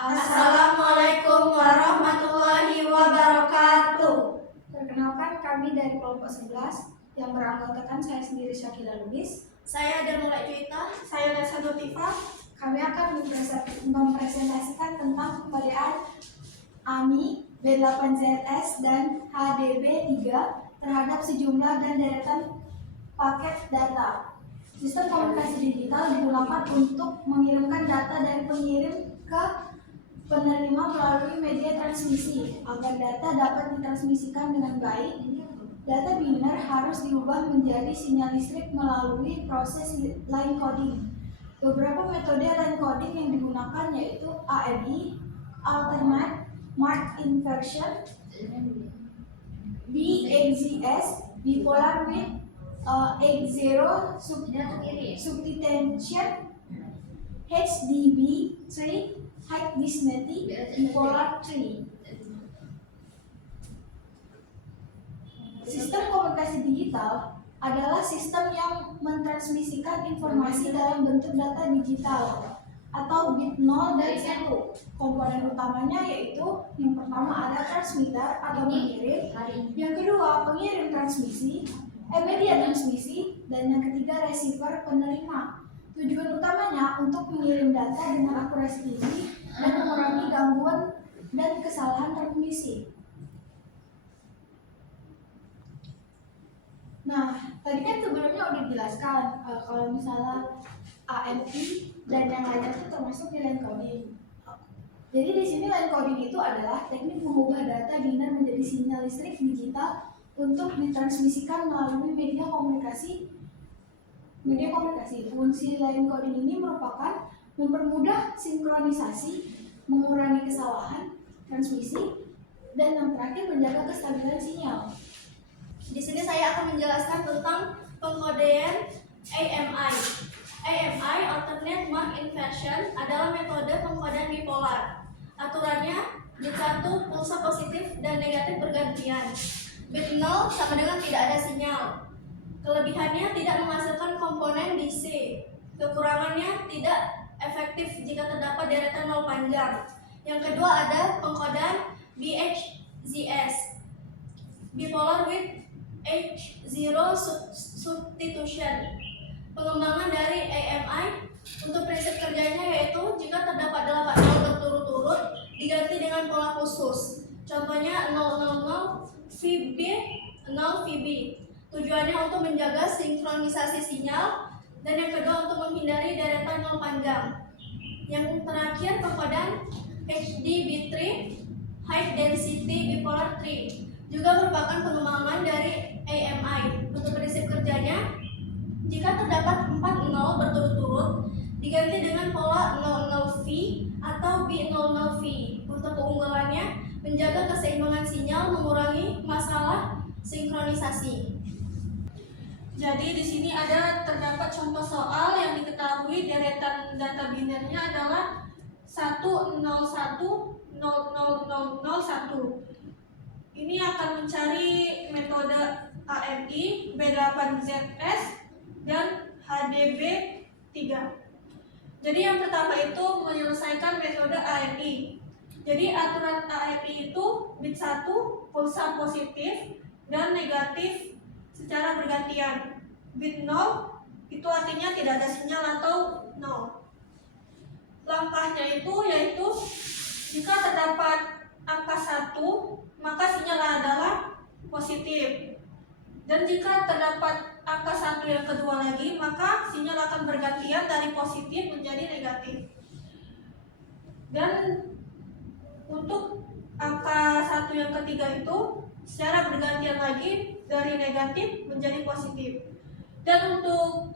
Assalamualaikum warahmatullahi wabarakatuh. Perkenalkan, kami dari kelompok 11 yang beranggotakan saya sendiri Syakila Lubis, Saya Darmula Cuita. Saya Dasa Notifa. kami akan mempresentasikan tentang pembedaan AMI, B8ZS, dan HDB3 terhadap sejumlah dan deretan paket data. Sistem komunikasi digital digunakan untuk mengirimkan data dari pengirim ke penerima melalui media transmisi. Agar data dapat ditransmisikan dengan baik, data biner harus diubah menjadi sinyal listrik melalui proses line coding. Beberapa metode line coding yang digunakan yaitu AMI, alternate mark inversion, BXZS, bipolar with X0 substitution, HDB3, high density bipolar tree. Sistem komunikasi digital adalah sistem yang mentransmisikan informasi dalam bentuk data digital atau bit 0 dan 1. Komponen utamanya yaitu yang pertama ada transmitter atau pengirim, yang kedua pengirim transmisi, media transmisi, dan yang ketiga receiver penerima. Tujuan utamanya untuk mengirim data dengan akurasi tinggi dan mengurangi gangguan dan kesalahan transmisi. Nah, tadi kan sebelumnya udah dijelaskan kalau misalnya AMI dan yang lainnya itu termasuk di line coding. Jadi di sini line coding itu adalah teknik mengubah data biner menjadi sinyal listrik digital untuk ditransmisikan melalui media komunikasi. Fungsi line coding ini merupakan mempermudah sinkronisasi, mengurangi kesalahan transmisi, dan yang terakhir menjaga kestabilan sinyal. Di sini saya akan menjelaskan tentang pengkodean AMI. AMI, alternate mark inversion, adalah metode pengkodean bipolar. Aturannya, bit 1 pulsa positif dan negatif bergantian. Bit 0 sama dengan tidak ada sinyal. Kelebihannya tidak menghasilkan komponen DC. Kekurangannya tidak efektif jika terdapat deretan 0 panjang. Yang kedua ada pengkodean BXZS, bipolar with H0 substitution. Pengembangan dari AMI untuk prinsip kerjanya yaitu jika terdapat 8 nol berturut-turut diganti dengan pola khusus. Contohnya 000 VB 0 VB. Tujuannya untuk menjaga sinkronisasi sinyal, dan yang kedua untuk menghindari deretan nol panjang. Yang terakhir pengkodean HDB3, high density bipolar tree, juga merupakan pengembangan dari AMI. Untuk prinsip kerjanya, jika terdapat 4 nol berturut-turut diganti dengan pola 00V atau B00V. Untuk keunggulannya, menjaga keseimbangan sinyal, mengurangi masalah sinkronisasi. Jadi di sini terdapat contoh soal yang diketahui deretan data binernya adalah 1010001. Ini akan mencari metode AMI, B8ZS, dan HDB3. Jadi yang pertama itu menyelesaikan metode AMI. Jadi aturan AMI itu bit 1 pulsa positif dan negatif secara bergantian. Bit 0 itu artinya tidak ada sinyal atau 0. Langkahnya itu yaitu jika terdapat angka 1, maka sinyal adalah positif. Dan jika terdapat angka 1 yang kedua lagi, maka sinyal akan bergantian dari positif menjadi negatif. Dan untuk angka 1 yang ketiga itu secara bergantian lagi dari negatif menjadi positif. Dan untuk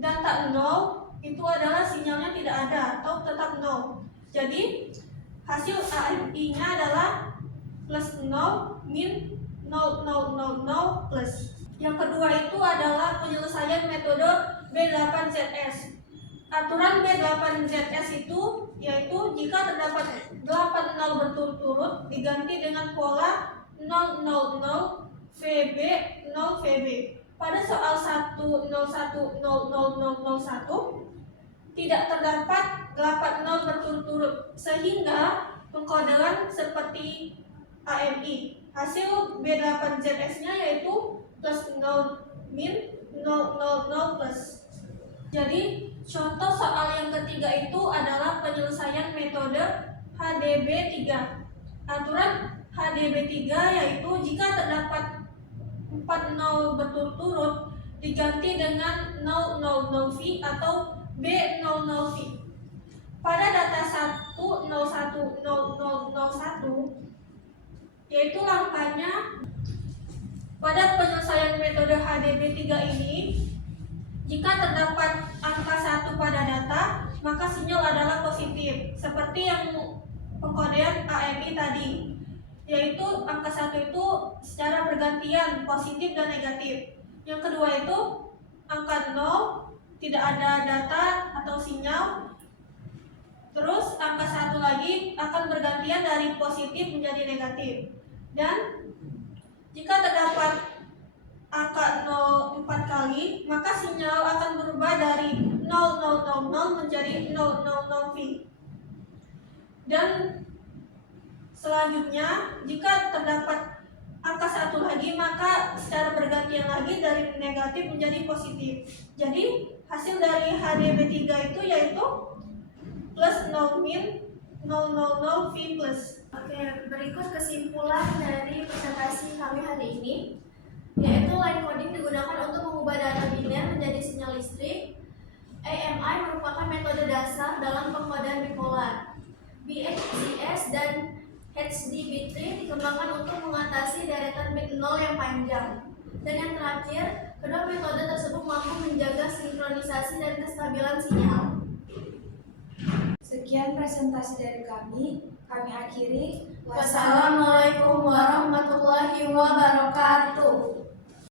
data 0 itu adalah sinyalnya tidak ada atau tetap 0. Jadi hasil AMI-nya adalah plus 0 min 0000 plus. Yang kedua itu adalah penyelesaian metode B8ZS. Aturan B8ZS itu yaitu jika terdapat 8 nol berturut-turut diganti dengan pola 000 VB 0 VB. Pada soal 1010001 tidak terdapat 8 nol berturut-turut, sehingga pengkodean seperti AMI. Hasil B8ZS-nya yaitu plus 0 min 000 plus. Jadi contoh soal yang ketiga itu adalah penyelesaian metode HDB3. Aturan HDB3 yaitu jika terdapat 4 nol berturut-turut diganti dengan 000V atau B00V. Pada data 1010001 yaitu langkahnya pada penyelesaian metode HDB3 ini, jika terdapat angka 1 pada data, maka sinyal adalah positif, seperti yang pengkodean AMI tadi, yaitu angka 1 itu secara bergantian positif dan negatif. Yang kedua itu angka 0, tidak ada data atau sinyal. Terus angka 1 lagi akan bergantian dari positif menjadi negatif. Dan jika terdapat angka 0 4 kali, maka sinyal akan berubah dari 0000 menjadi 000V. Dan selanjutnya, jika terdapat angka 1 lagi, maka secara bergantian lagi dari negatif menjadi positif. Jadi hasil dari HDB3 itu yaitu plus 0 min 000V plus. Oke, berikut kesimpulan dari presentasi kami hari ini, yaitu line coding digunakan untuk mengubah data biner menjadi sinyal listrik. AMI merupakan metode dasar dalam pengkodean bipolar. BHZS dan HDB3 dikembangkan untuk mengatasi deretan bit 0 yang panjang. Dan yang terakhir, kedua metode tersebut mampu menjaga sinkronisasi dan kestabilan sinyal. Sekian presentasi dari kami akhiri. Wassalamualaikum warahmatullahi wabarakatuh.